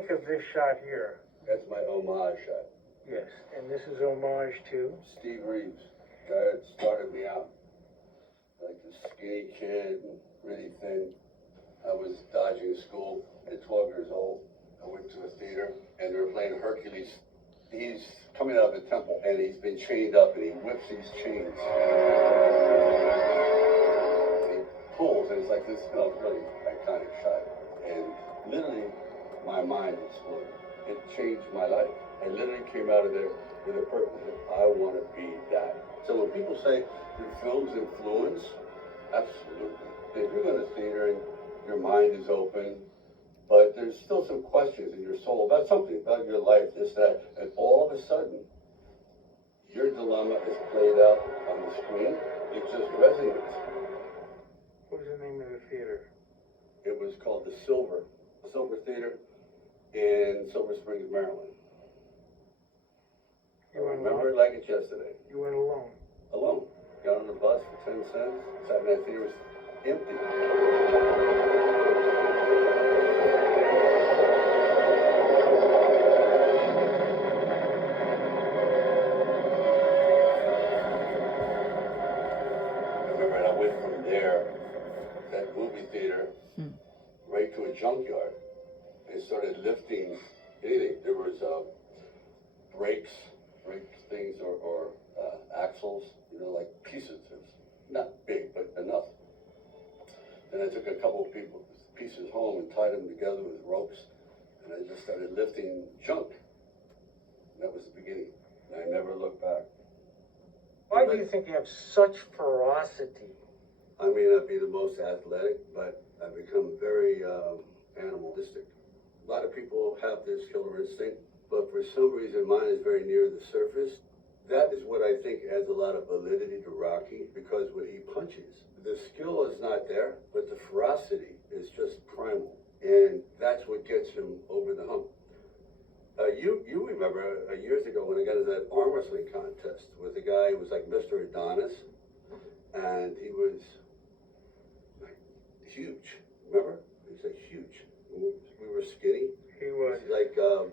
think of this shot here? That's my homage shot. Yes, and this is homage to? Steve Reeves, guy that started me out. Like this skinny kid, really thin. I was dodging school at 12 years old. I went to a theater and they were playing Hercules. He's coming out of the temple and he's been chained up and he whips these chains. And he pulls and it's like this, really iconic shot. And literally, my mind exploded. It changed my life. I literally came out of there with a purpose. I want to be that. So when people say the film's influence, absolutely. If you're going to theater and your mind is open, but there's still some questions in your soul about something, about your life, this, that, and all of a sudden, your dilemma is played out on the screen. It just resonates. What was the name of the theater? It was called the Silver Theater in Silver Springs, Maryland. You went Remember alone? it like it's yesterday. You went alone? Alone. Got on the bus for 10 cents. Sat in that theater, it was empty. Remember, I went from there, that movie theater, right to a junkyard, and started lifting anything. There was brake things or axles, like pieces. It was not big, but enough. Then I took a couple of pieces home and tied them together with ropes, and I just started lifting junk. And that was the beginning. And I never looked back. Why do you think you have such ferocity? I may not be the most athletic, but I've become very animalistic. A lot of people have this killer instinct, but for some reason mine is very near the surface. That is what I think adds a lot of validity to Rocky, because when he punches, the skill is not there, but the ferocity is just primal. And that's what gets him over the hump. You remember years ago when I got into that arm wrestling contest with a guy who was like Mr. Adonis, and he was like huge. Remember? He was like huge. We were skinny. He was. Like, I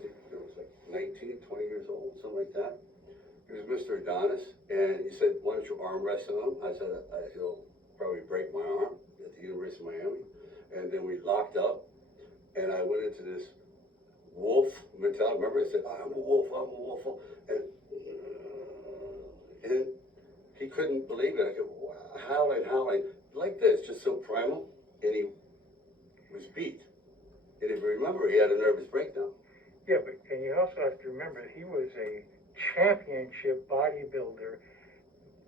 think it was like 19, 20 years old, something like that. He was Mr. Adonis, and he said, "Why don't you arm wrestle him?" I said, "He'll probably break my arm," at the University of Miami. And then we locked up, and I went into this wolf mentality. Remember, I said, I'm a wolf. And he couldn't believe it. I go, wow, howling, like this, just so primal. And he was beat. And if you remember, he had a nervous breakdown. Yeah, and you also have to remember, he was a championship bodybuilder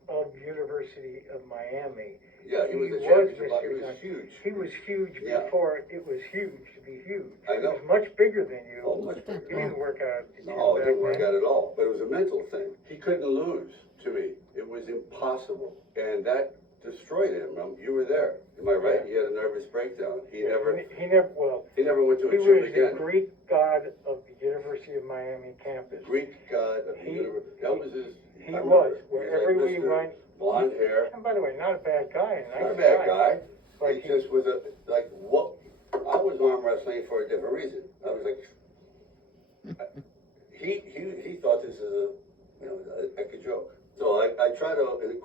of University of Miami. Yeah, he was a championship bodybuilder. He was huge. He was huge before it was huge to be huge. I know. He was much bigger than you. Oh, much bigger. He didn't work out. No, it didn't work out at all. But it was a mental thing. He couldn't lose to me. It was impossible. And that destroyed him. You were there. Am I right? He had a nervous breakdown. He never went to a gym He was again. the Greek god of the University of Miami campus. Greek god of the universe. That was his. He was. Wherever we Mr. went. Blonde hair. And by the way, not a bad guy. Not a bad guy. But He just was what? I was arm wrestling for a different reason. I was like, he thought this is a joke. So I try to incorporate